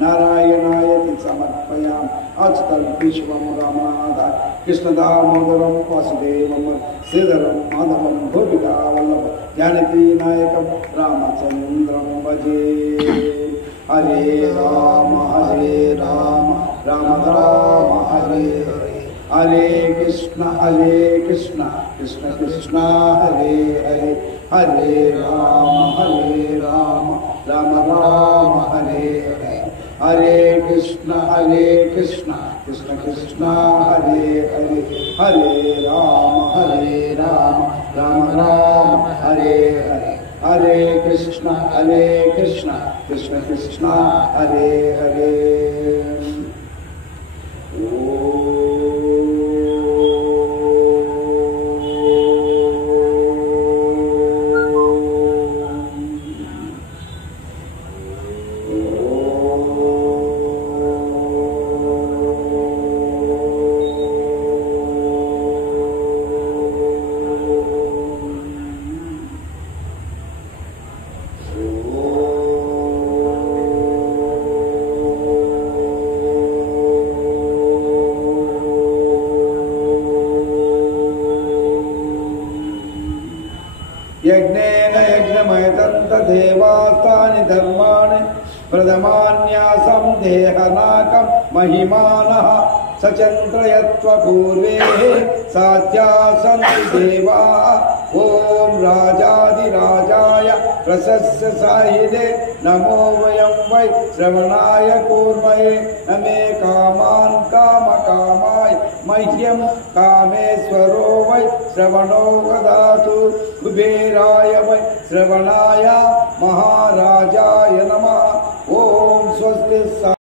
नारायणाय समर्पयामि। अच्युतं केशवं रामनाथं कृष्णदामोदरं वासुदेवं श्रीधरं माधवं गोपिकावल्लभं जानकीनायकं रामचन्द्रं भजे। हरे राम राम राम हरे हरे, हरे कृष्ण कृष्ण कृष्ण हरे हरे, हरे राम राम राम हरे हरे, हरे कृष्ण कृष्ण कृष्ण हरे हरे, हरे राम राम हरे हरे, हरे कृष्ण कृष्ण कृष्ण हरे हरे। यज्ञेन यज्ञमयतन्त देवास्तानि धर्माणि प्रथमान्यासं देहनाकं महिमानः सचन्द्रयत्व पूर्वे साध्या सन्ति देवाः। ॐ राजाधिराजाय प्रशस्य साहिदे नमो वयं वै श्रवणाय कूर्मये, न मे कामान् कामकामाय मह्यं कामेश्वरो वै श्रवणो ददातु। कुबेराय वै श्रवणाय महाराजाय नमः।